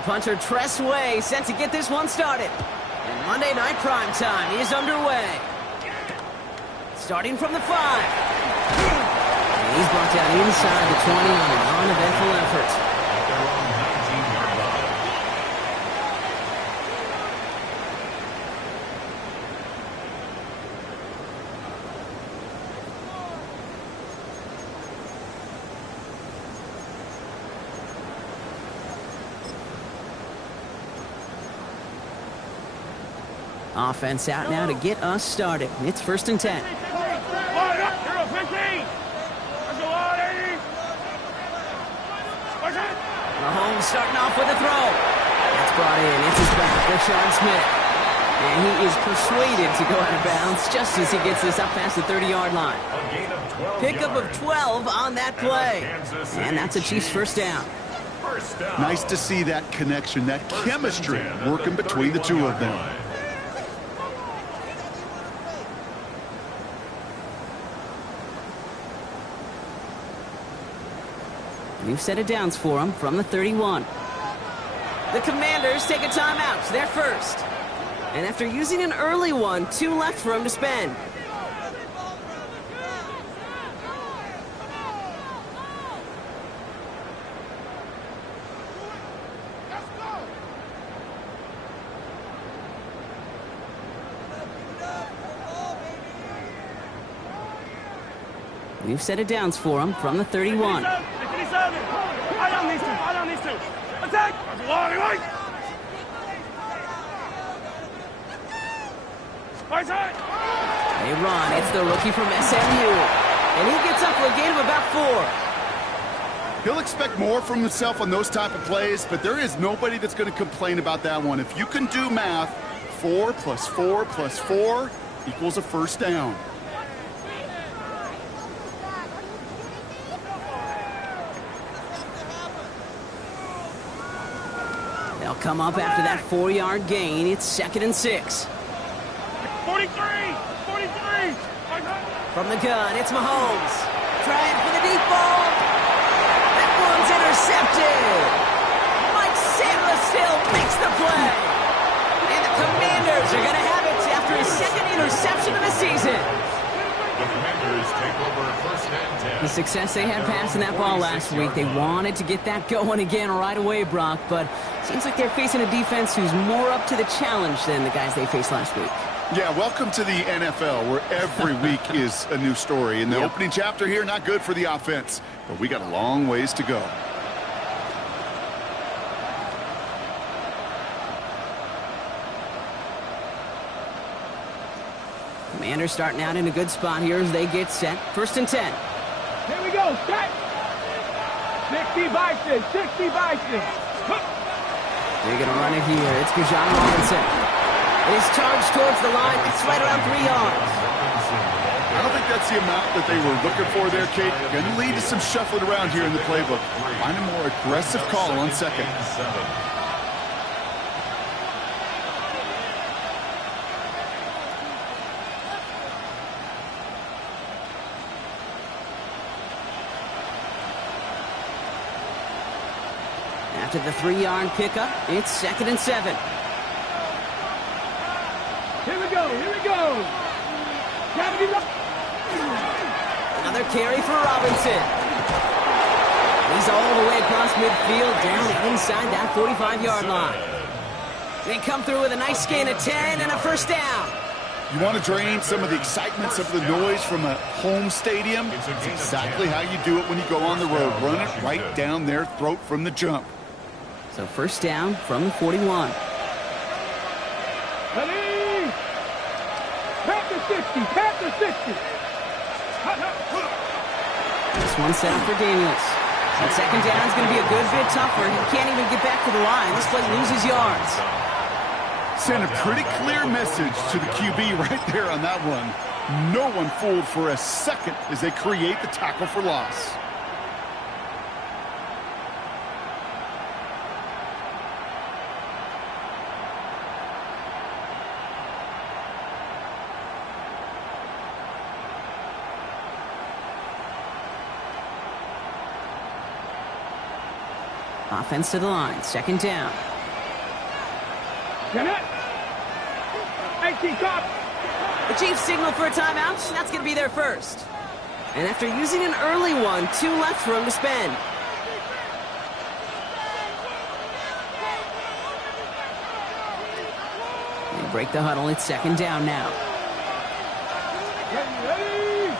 The punter Tress Way set to get this one started. And Monday Night Prime Time is underway. Starting from the 5. And he's brought down inside the 20 on an uneventful effort. Offense out now to get us started. It's 1st and 10. Mahomes starting off with a throw. That's brought in. It's his back, Rashard Smith. And he is persuaded to go out of bounds just as he gets this up past the 30-yard line. Pickup of 12 on that play. And that's a Chiefs first down. Nice to see that connection, that chemistry working between the two of them. New set of downs for them from the 31. The Commanders take a timeout. They're first. And after using an early one, 2 left for them to spend. New set of downs for them from the 31. They run. It's the rookie from SMU. And he gets up for a gain of about 4. He'll expect more from himself on those type of plays, but there is nobody that's going to complain about that one. If you can do math, 4 plus 4 plus 4 equals a first down. They'll come up after that 4-yard gain. It's 2nd and 6. 43! From the gun, it's Mahomes. Trying for the deep ball. That one's intercepted. Mike Samuel makes the play. And the Commanders are going to have it after his 2nd interception of the season. The Commanders take over 1st and 10. The success they had passing that ball last week, they wanted to get that going again right away, Brock, but seems like they're facing a defense who's more up to the challenge than the guys they faced last week. Yeah, welcome to the NFL, where every week is a new story. And the opening chapter here, not good for the offense, but we got a long ways to go. Commanders starting out in a good spot here as they get set. 1st and 10. Here we go, set! 60 Bison, 60 Bison. They're going to run it here. It's Bijan Robinson. It is charged towards the line. It's right around 3 yards. I don't think that's the amount that they were looking for there, Kate. Going to lead to some shuffling around here in the playbook. Find a more aggressive call on 2nd. After the 3-yard pickup, it's 2nd and 7. Here we go, here we go. Another carry for Robinson. He's all the way across midfield, down inside that 45-yard line. They come through with a nice gain of 10 and a first down. You want to drain some of the excitement, some of the noise from a home stadium? It's exactly how you do it when you go on the road. Run it right down their throat from the jump. So first down from the 41. Ready? Panther 60, Panther 60. This one set up for Daniels. That 2nd down is going to be a good bit tougher. He can't even get back to the line. This play loses yards. Send a pretty clear message to the QB right there on that one. No one fooled for a second as they create the tackle for loss. Offense to the line. 2nd down. Can it? 18 cop. The Chiefs signal for a timeout. That's going to be their first. And after using an early one, 2 left for him to spend. They break the huddle. It's second down now. Ready?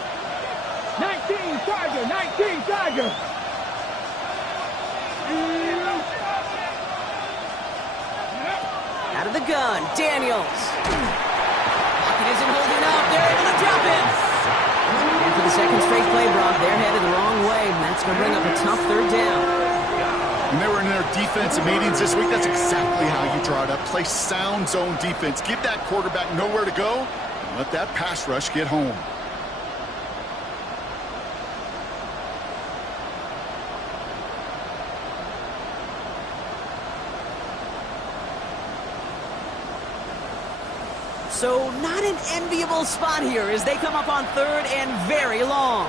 19 Tiger, 19 Tiger. Out of the gun, Daniels. Pocket isn't holding up. They're able to drop him. And for the second straight play, Brock, they're headed the wrong way. And that's going to bring up a tough third down. When they were in their defensive meetings this week, that's exactly how you draw it up. Play sound zone defense. Give that quarterback nowhere to go. And let that pass rush get home. So not an enviable spot here as they come up on third and very long.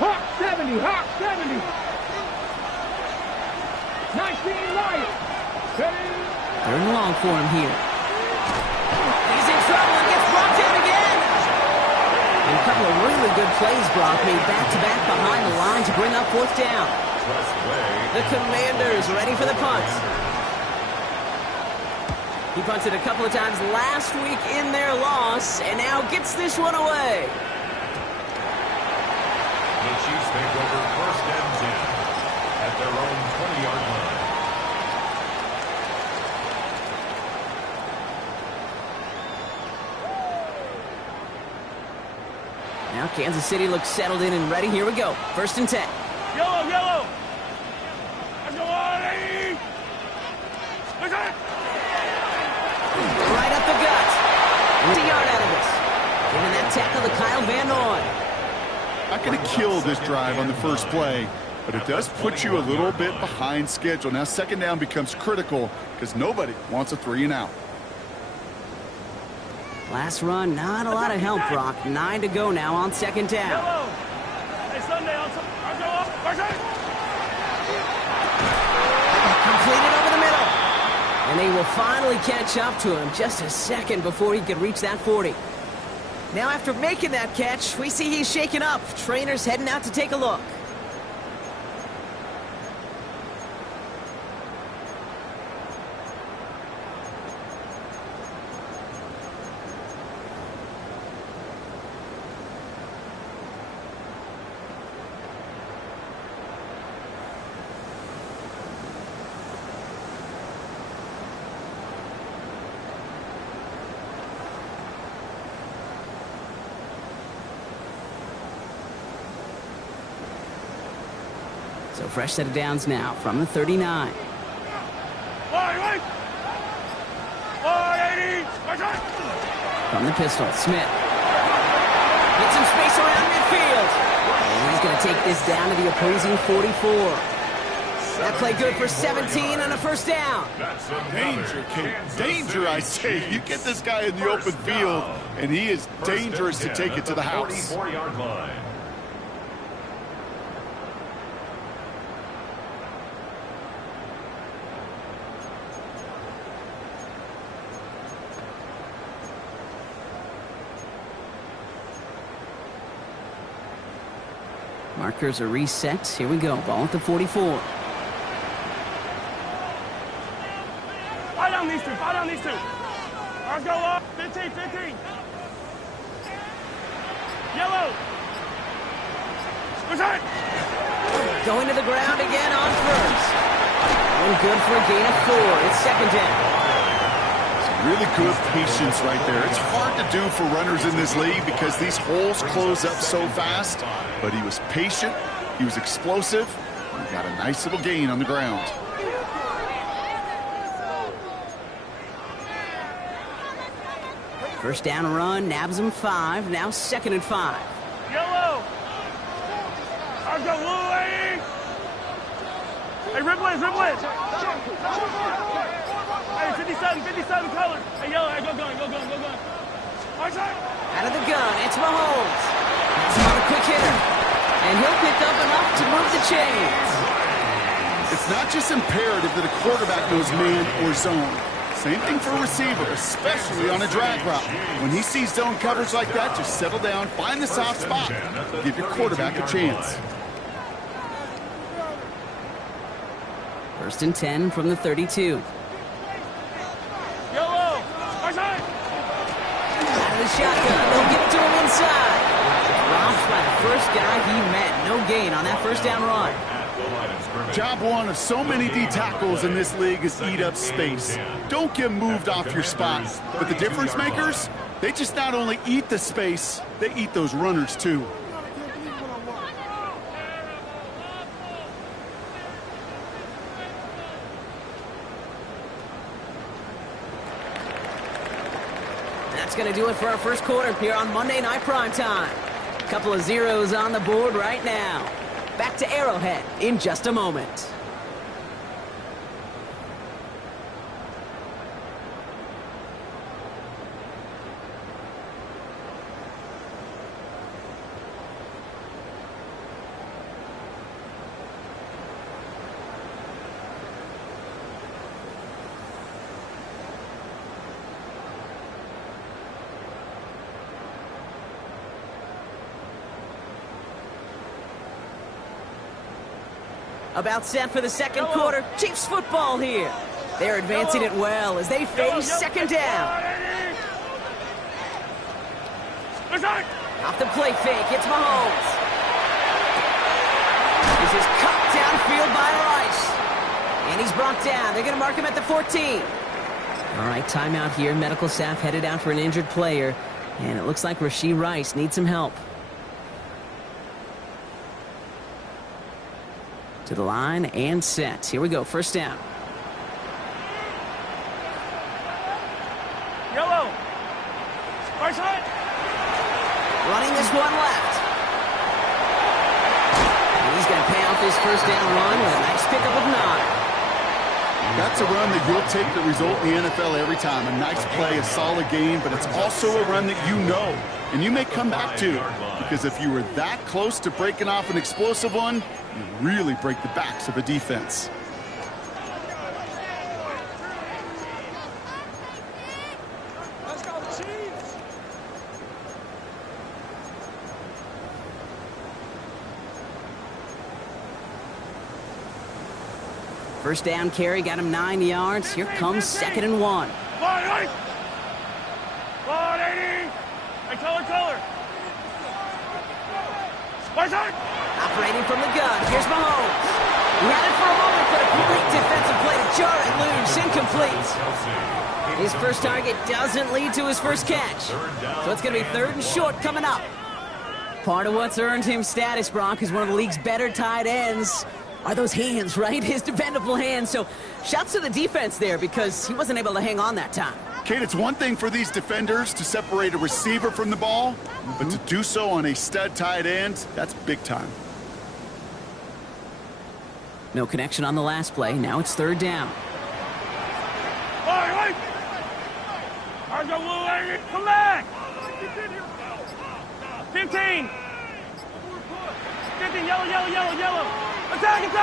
Hawk 70, Hawk 70. 19 Lions. Ready? Third and long for him here. He's in trouble and gets brought in again. And a couple of really good plays, Brock, made back-to-back behind the line to bring up fourth down. The Commanders ready for the punt. He punted a couple of times last week in their loss, and now gets this one away. The Chiefs take over first and 10 at their own 20-yard line. Now Kansas City looks settled in and ready. Here we go. First and 10. Yellow, yellow. Right up the gut. 1 yard out of this. Giving that tackle to Kyle Van Noy. Not going to kill this drive on the first play, but it does put you a little bit behind schedule. Now second down becomes critical because nobody wants a 3 and out. Last run, not a lot of help, Brock. 9 to go now on second down. Completed over the middle. And they will finally catch up to him just a second before he could reach that 40. Now after making that catch, we see he's shaken up. Trainers heading out to take a look. So fresh set of downs now from the 39. From the pistol, Smith. Gets some space around midfield. And he's going to take this down to the opposing 44. That play good for 17 and a first down. Danger, Kate. Danger, I say. You get this guy in the open field, and he is dangerous to take it to the house. 44-yard line. Markers are reset. Here we go. Ball at the 44. Fire down these two. Fire down these two. Ours go up. 15, 15. Yellow. Return. Going to the ground again on first. And good for a gain of 4. It's second down. Really good patience right there. It's hard to do for runners in this league because these holes close up so fast. But he was patient, he was explosive, and he got a nice little gain on the ground. First down run, nabs him 5. Now second and 5. Yellow. Ours go Louie. Hey, Ripley, Ripley. Hey, 57 colors. Hey, yellow, hey, go gun. Out of the gun, it's Mahomes. That's not a quick hitter. And he'll pick up enough to move the chains. It's not just imperative that a quarterback knows man or zone. Same thing for a receiver, especially on a drag route. When he sees zone coverage like that, just settle down, find the soft spot, give your quarterback a chance. 1st and 10 from the 32. Yellow! Outside! Out of the shotgun, they'll get it to him inside. Robbed by the first guy he met. No gain on that first down run. Job one of so many D tackles in this league is eat up space. Don't get moved off your spot. But the difference makers, they just not only eat the space, they eat those runners too. That's going to do it for our first quarter here on Monday Night Primetime. A couple of zeros on the board right now. Back to Arrowhead in just a moment. About set for the second quarter. Cheifs football here. They're advancing it well as they face second down. Off the play fake, it's Mahomes. This is cut downfield by Rice. And he's brought down. They're going to mark him at the 14. All right, timeout here. Medical staff headed out for an injured player. And it looks like Rashee Rice needs some help. To the line and set. Here we go, first down. Yellow! Right side! Running this one left. And he's going to pay off his first down run with a nice pickup of 9. That's a run that you'll take the result in the NFL every time. A nice play, a solid game, but it's also a run that you know, and you may come back to. Because if you were that close to breaking off an explosive one, you really break the backs of the defense. Let's go, Cheifs! First down carry got him 9 yards. Here comes 2nd and 1. Line, right! Line, 80! Hey, color! Right side! Operating from the gun. Here's Mahomes. He had it for a moment, but a complete defensive play to jar it loose. Incomplete. His first target doesn't lead to his first catch. So it's going to be 3rd and short coming up. Part of what's earned him status, Brock, is one of the league's better tight ends. Are those hands, right? His dependable hands. So shouts to the defense there because he wasn't able to hang on that time. Kate, it's one thing for these defenders to separate a receiver from the ball, but to do so on a stud tight end, that's big time. No connection on the last play. Now it's 3rd down. Right! Hard go, Blue Lady! Come back! 15! 15, yellow! Attack!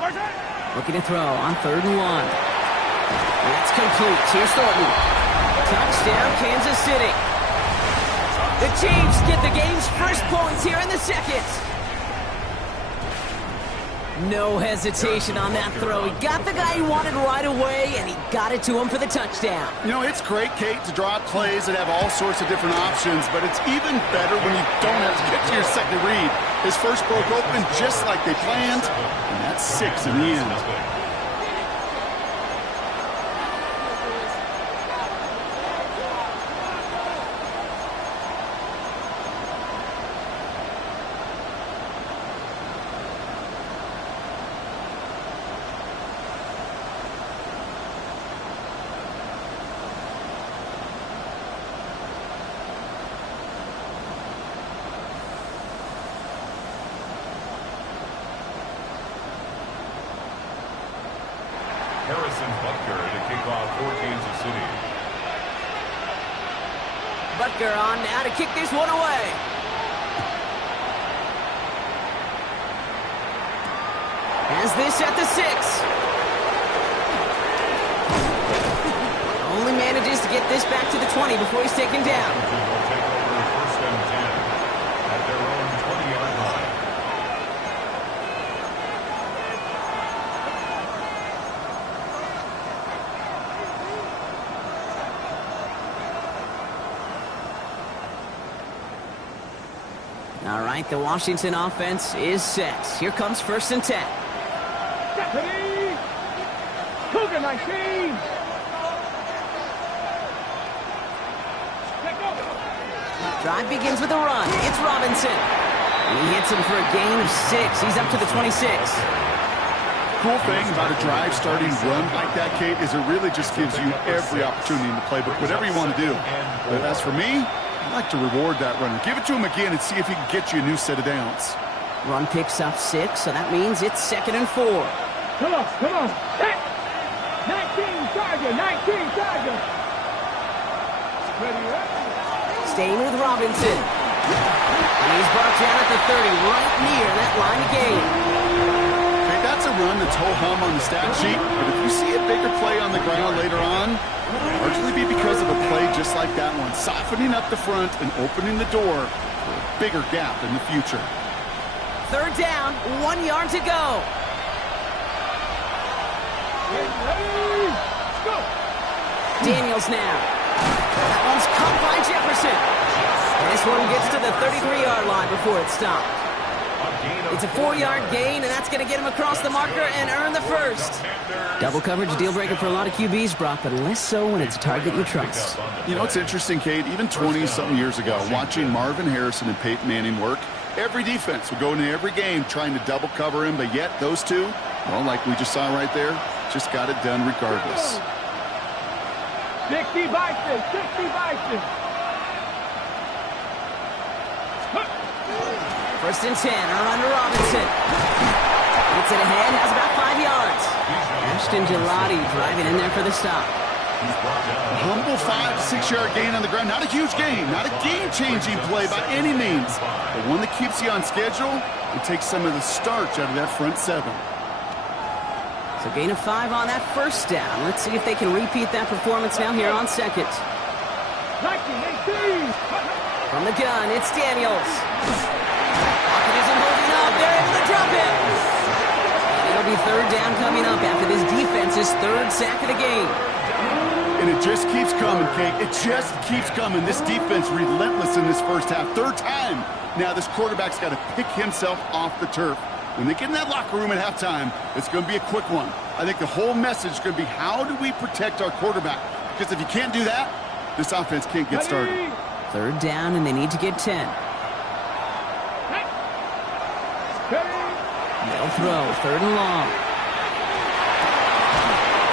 Right side! Looking to throw on 3rd and 1. That's complete. Here's Thornton. Touchdown, Kansas City. The Chiefs get the game's first points here in the second. No hesitation on that throw. He got the guy he wanted right away, and he got it to him for the touchdown. You know, it's great, Kate, to draw up plays that have all sorts of different options, but it's even better when you don't have to get to your second read. His first broke open just like they planned, and that's 6 in the end. Butker on now to kick this one away. Has this at the 6. manages to get this back to the 20 before he's taken down. Will take over first and 10 at their own 20-yard line. All right, the Washington offense is set. Here comes first and 10. Deputy! Cougar 19! Drive begins with a run. It's Robinson. And he hits him for a gain of 6. He's up to the 26. Cool thing about a drive starting run like that, Kate, is it really just gives you every opportunity in the playbook, whatever you want to do. But as for me, I like to reward that runner. Give it to him again and see if he can get you a new set of downs. Run picks up 6, so that means it's 2nd and 4. Come on. Hey! 19 Charger, 19 Charger! Ready? Staying with Robinson. And he's brought down at the 30, right near that line of gain. Okay, that's a run that's ho-hum on the stat sheet, but if you see a bigger play on the ground later on, largely be because of a play just like that one, softening up the front and opening the door for a bigger gap in the future. 3rd down, 1 yard to go. Ready? Let's go! Daniels now. That one's caught by Jefferson. And this one gets to the 33-yard line before it's stopped. It's a 4-yard gain, and that's going to get him across the marker and earn the first. Double coverage, deal breaker for a lot of QBs, Brock, but less so when it's a target you trust. You know, it's interesting, Kate, even 20-something years ago, watching Marvin Harrison and Peyton Manning work, every defense would go into every game trying to double cover him, but yet those two, well, like we just saw right there, just got it done regardless. 60 Bison! First and 10, a run to Robinson. Gets it ahead, has about 5 yards. Ashton Gelati driving in there for the stop. A humble 5 to 6 yard gain on the ground. Not a huge gain, not a game-changing play by any means, but one that keeps you on schedule and takes some of the starch out of that front 7. So gain of 5 on that first down. Let's see if they can repeat that performance now here on 2nd. 19, 18! From the gun, it's Daniels. Pocket isn't holding up. They're able to drop it. And it'll be 3rd down coming up after this defense's 3rd sack of the game. And it just keeps coming, Kate. It just keeps coming. This defense relentless in this first half. 3rd time. Now this quarterback's got to pick himself off the turf. When they get in that locker room at halftime, it's going to be a quick one. I think the whole message is going to be, how do we protect our quarterback? Because if you can't do that, this offense can't get started. 3rd down, and they need to get 10. They'll throw, 3rd and long.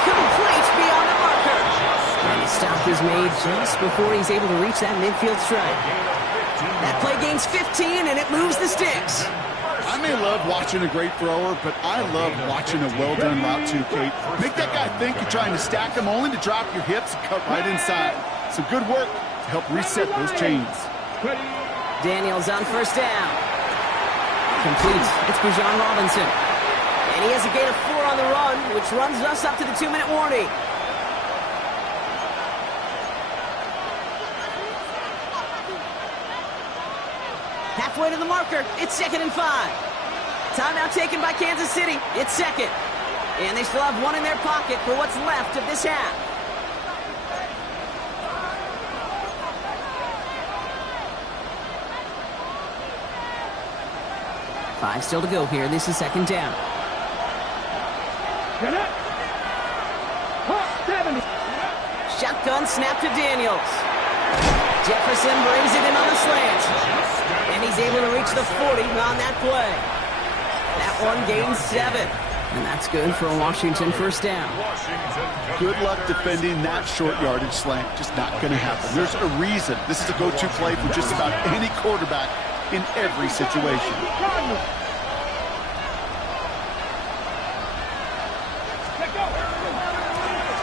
Complete beyond the marker. And the stop is made just before he's able to reach that midfield strike. That play gains 15, and it moves the sticks. I may love watching a great thrower, but I love watching a well-done route too, Kate. Make that guy think you're trying to stack him only to drop your hips and cut right inside. Some good work to help reset those chains. Daniels on first down. Complete. It's Bijan Robinson. And he has a gain of 4 on the run, which runs us up to the 2-minute warning. Halfway to the marker. It's 2nd and 5. Timeout taken by Kansas City. It's 2nd. And they still have 1 in their pocket for what's left of this half. Five still to go here. This is 2nd down. Shotgun snap to Daniels. Jefferson brings it in on the slant. And he's able to reach the 40 on that play. That one gains 7. And that's good for a Washington first down. Good luck defending that short yardage slant. Just not going to happen. There's a reason. This is a go-to play for just about any quarterback in every situation.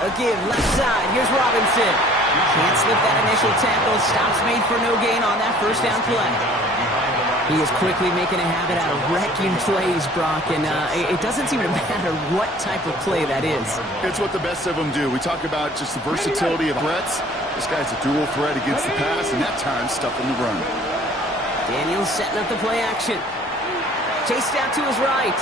A give left side. Here's Robinson. Can't slip that initial tackle. Stops made for no gain on that first down play. He is quickly making a habit out of wrecking plays, Brock, and it doesn't seem to matter what type of play that is. It's what the best of them do. We talk about just the versatility of threats. This guy's a dual threat against the pass, and that time stuffing the run. Daniels setting up the play action. Chased out to his right.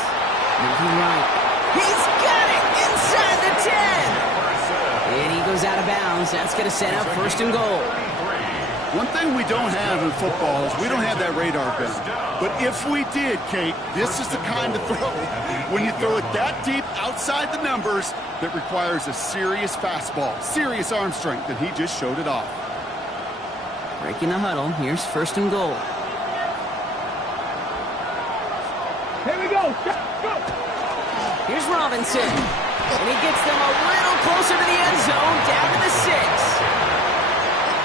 Moving right. He's got it inside the 10. And he goes out of bounds. That's going to set up first and goal. One thing we don't have in football is we don't have that radar gun. But if we did, Kate, this is the kind of throw, when you throw it that deep outside the numbers, that requires a serious fastball, serious arm strength, and he just showed it off. Breaking the huddle. Here's first and goal. Here we go. Go. Here's Robinson. And he gets them a little closer to the end zone, down to the 6.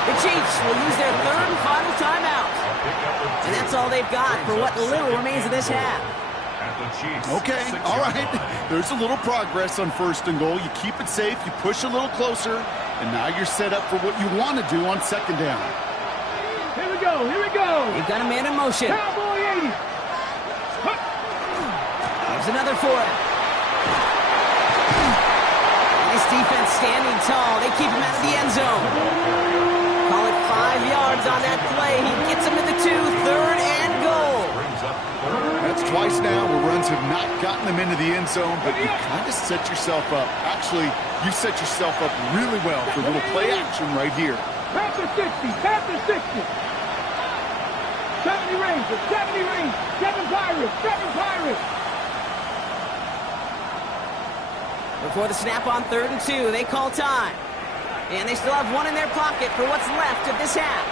The Chiefs will use their third and final timeout. And that's all they've got for what little remains of this half. Okay, all right. There's a little progress on first and goal. You keep it safe, you push a little closer, and now you're set up for what you want to do on second down. Here we go. Here we go. They've got a man in motion. Cowboy 80. There's another for him. Nice defense standing tall. They keep him out of the end zone. Call it 5 yards on that play. He gets him to the 2, third and goal. That's twice now where runs have not gotten them into the end zone, but you kind of set yourself up. Actually, you set yourself up really well for a little play action right here. Back to 60. Back to 60. 70 Rangers. 70 Rangers. 7 Pirates. 7 Pirates. Before the snap on 3rd and 2, they call time. And they still have one in their pocket for what's left of this half.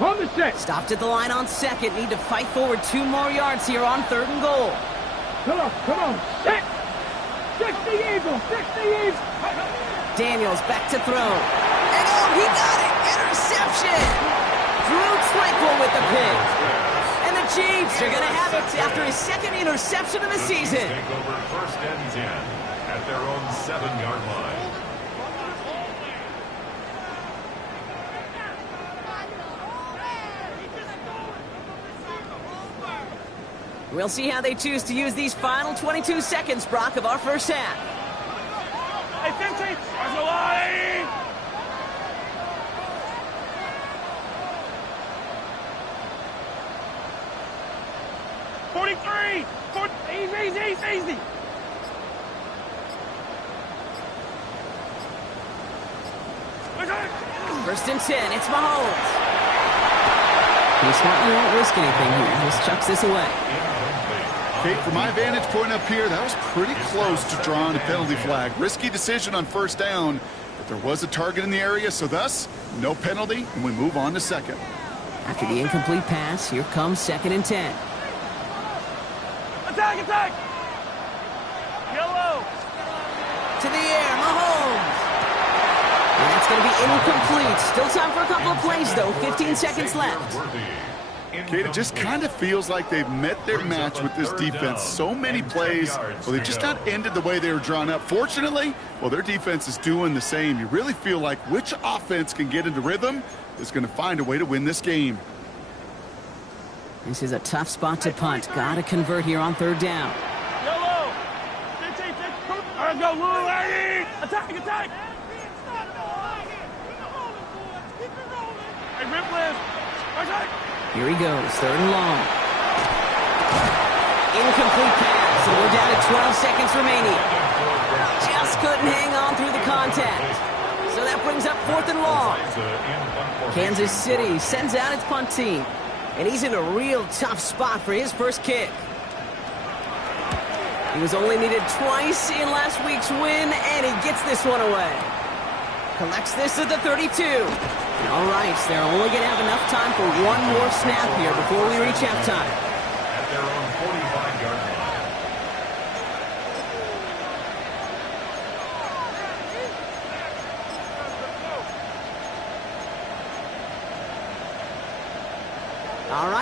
On the 6. Stopped at the line on 2nd. Need to fight forward 2 more yards here on 3rd and goal. Come on, come on. 6. 60 Eagles. 60 Eagles. Daniels back to throw. And oh, he got it! Interception! Drew Tranquil with the pick. And the Chiefs are going to have it after his 2nd interception of the season. Take over first and 10 at their own 7-yard line. We'll see how they choose to use these final 22 seconds, Brock, of our first half. Hey, 15. There's a line. $43. Easy. First and 10, it's Mahomes. He certainly won't risk anything here. Just chucks this away. Kate, from my vantage point up here, that was pretty close to drawing a penalty flag. Risky decision on first down, but there was a target in the area, so thus, no penalty, and we move on to second. After the incomplete pass, here comes 2nd and 10. Attack. Yellow. To the air, Mahomes. And that's going to be incomplete. Still time for a couple of plays, though. 15 seconds left. Kate, it just kind of feels like they've met their match with this defense. So many plays, well, they just not ended the way they were drawn up. Fortunately, well, their defense is doing the same. You really feel like which offense can get into rhythm is going to find a way to win this game. This is a tough spot to punt. Got to convert here on 3rd down. Yellow. 15. All right, go, Lou. Attack. Hey, rip lift. Attack. Here he goes, 3rd and long. Incomplete pass, and we're down to 12 seconds remaining. Just couldn't hang on through the contact. So that brings up 4th and long. Kansas City sends out its punt team. And he's in a real tough spot for his first kick. He was only needed twice in last week's win, and he gets this one away. Collects this at the 32. All right, so they're only going to have enough time for one more snap here before we reach halftime. At their own 45-yard line.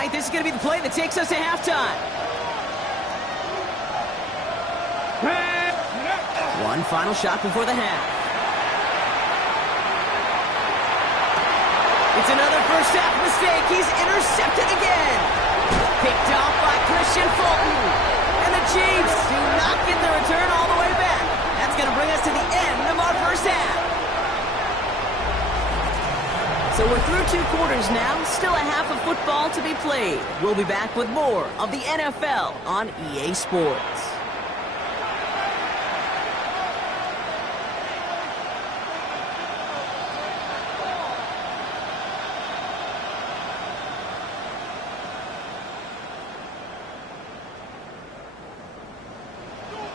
right, this is going to be the play that takes us to halftime. One final shot before the half. It's another first half mistake. He's intercepted again. Picked off by Christian Fulton. And the Cheifs do not get the return all the way back. That's going to bring us to the end of our first half. So we're through 2 quarters now. Still a half of football to be played. We'll be back with more of the NFL on EA Sports.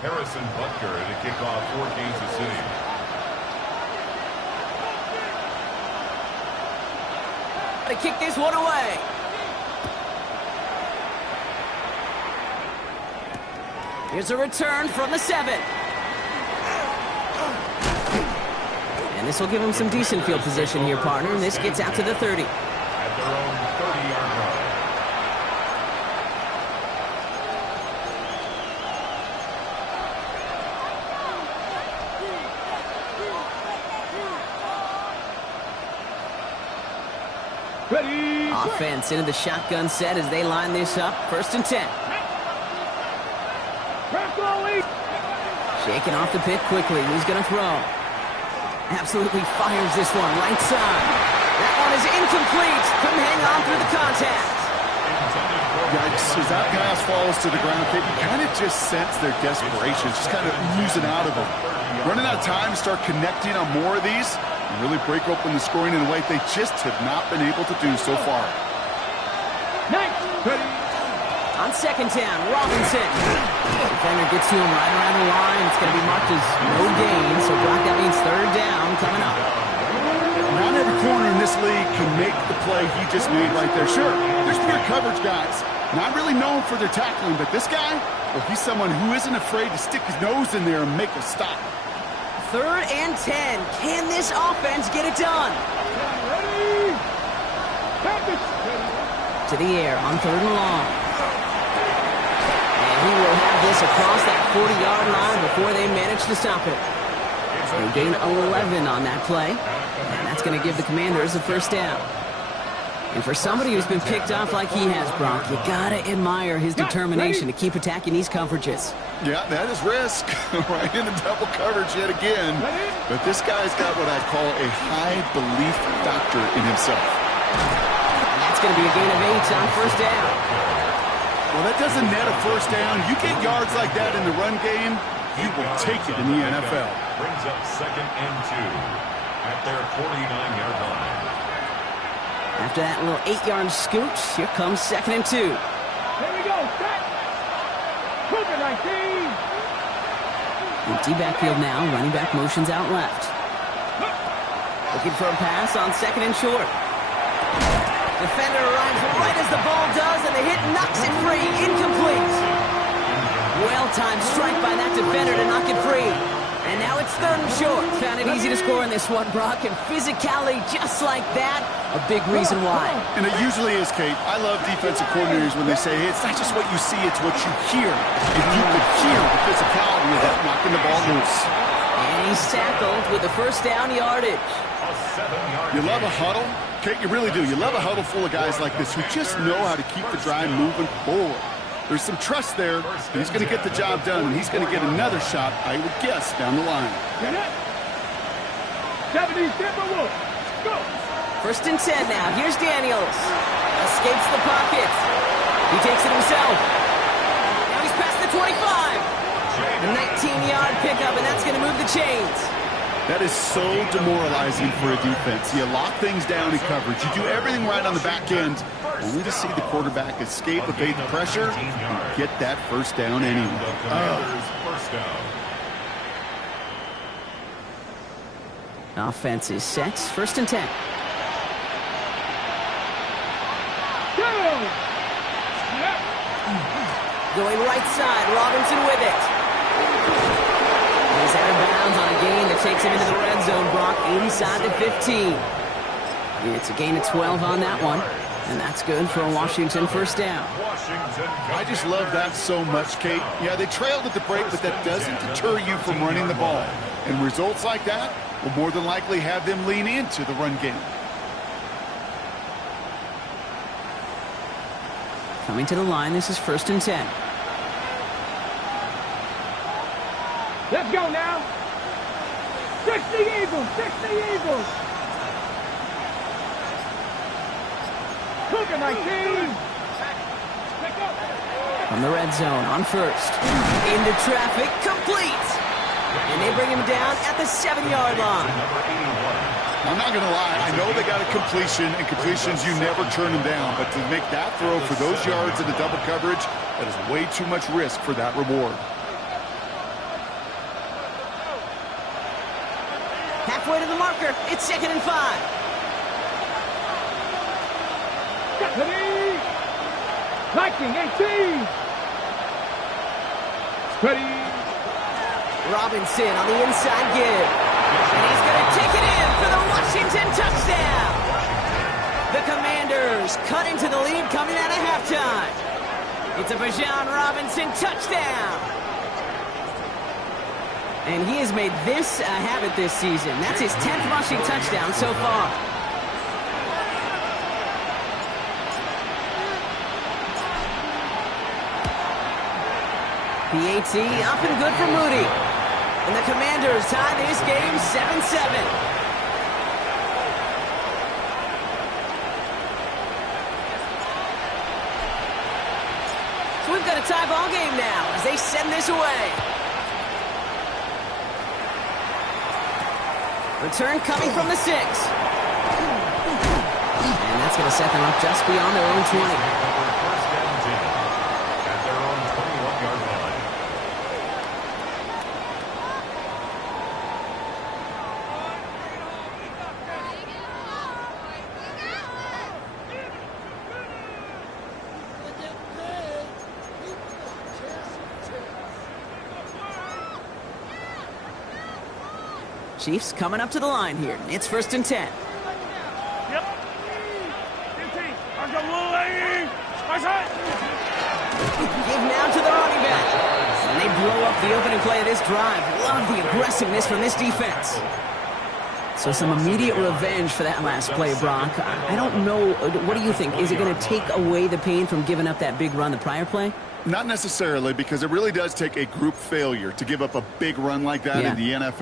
Harrison Butker to kick off for Kansas City. To kick this one away. Here's a return from the 7. And this will give him some decent field position here, partner. And this gets out to the 30. At their own 30-yard line. Ready. Offense into the shotgun set as they line this up. 1st and 10. Shaking off the pick quickly. He's going to throw. Absolutely fires this one right side. That one is incomplete. Couldn't hang on through the contact. Yikes, as that pass falls to the ground, you kind of just sense their desperation. It's just kind of oozing out of them. Running out of time to start connecting on more of these and really break open the scoring in a way they just have not been able to do so far. On 2nd down, Robinson. Defender gets to him right around the line. It's going to be marked as no gain. So, Brock, that means 3rd down coming up. Not every corner in this league can make the play he just made right there. Sure, there's pure coverage guys. Not really known for their tackling, but this guy, well, he's someone who isn't afraid to stick his nose in there and make a stop. 3rd and 10. Can this offense get it done? To the air on 3rd and long. And he will have this across that 40-yard line before they manage to stop it. They gain 11 on that play. And that's going to give the Commanders a 1st down. And for somebody who's been picked off like he has, Brock, you got to admire his determination to keep attacking these coverages. Yeah, that is risk. Right into double coverage yet again. But this guy's got what I'd call a high belief factor in himself. And that's going to be a gain of 8 on 1st down. Well, that doesn't net a 1st down. You get yards like that in the run game, you will take it in the NFL. Brings up 2nd and 2 at their 49-yard line. After that little 8-yard scoot, here comes 2nd and 2. Here we go. Set. Move it, 19. Empty backfield now. Running back motions out left. Looking for a pass on 2nd and short. Defender arrives right as the ball does, and the hit knocks it free. Incomplete. Well-timed strike by that defender to knock it free. And now it's 3rd and short. Found it easy to score in this one, Brock. And physicality just like that, a big reason why. And it usually is, Kate. I love defensive coordinators when they say, hey, it's not just what you see, it's what you hear. If you could hear the physicality of that knocking the ball loose. And he's tackled with the 1st down yardage. You love a huddle? Kate, you really do. You love a huddle full of guys like this who just know how to keep the drive moving forward. There's some trust there. He's going to get the job done, and he's going to get another shot, I would guess, down the line. 70, Timberwolves. Go. 1st and 10 now. Here's Daniels. Escapes the pocket. He takes it himself. Now he's past the 25. A 19-yard pickup, and that's going to move the chains. That is so demoralizing for a defense. You lock things down in coverage. You do everything right on the back end, only to see the quarterback escape, evade the pressure, and get that 1st down anyway. Offense is set. 1st and 10. Going right side. Robinson with it. He's out of bounds on a gain that takes him into the red zone, Brock, inside the 15. And it's a gain of 12 on that one. And that's good for a Washington first down. I just love that so much, Kate. Yeah, they trailed at the break, but that doesn't deter you from running the ball. And results like that will more than likely have them lean into the run game. Coming to the line, this is 1st and 10. Let's go now. 60 Eagles, 60 Eagles. Cooking my team. From the red zone on 1st. Into traffic, complete. And they bring him down at the 7-yard line. I'm not going to lie. I know they got a completion, and completions, you never turn them down. But to make that throw for those yards in the double coverage, that is way too much risk for that reward. Halfway to the marker. It's 2nd and 5. Viking 18. Steady. Robinson on the inside give. And he's going to take it in for the Washington touchdown. The Commanders cut into the lead coming out of halftime. It's a Bijan Robinson touchdown. And he has made this a habit this season. That's his 10th rushing touchdown so far. PAT up and good for Moody. And the Commanders tie this game 7-7. So we've got a tie ball game now as they send this away. Return coming from the 6. And that's going to set them up just beyond their own 20. Chiefs coming up to the line here. It's 1st and 10. Yep. 15. I'll go Lily. Give now to the running back. And they blow up the opening play of this drive. Love the aggressiveness from this defense. So some immediate revenge for that last play, Brock. I don't know. What do you think? Is it going to take away the pain from giving up that big run the prior play? Not necessarily, because it really does take a group failure to give up a big run like that in the NFL.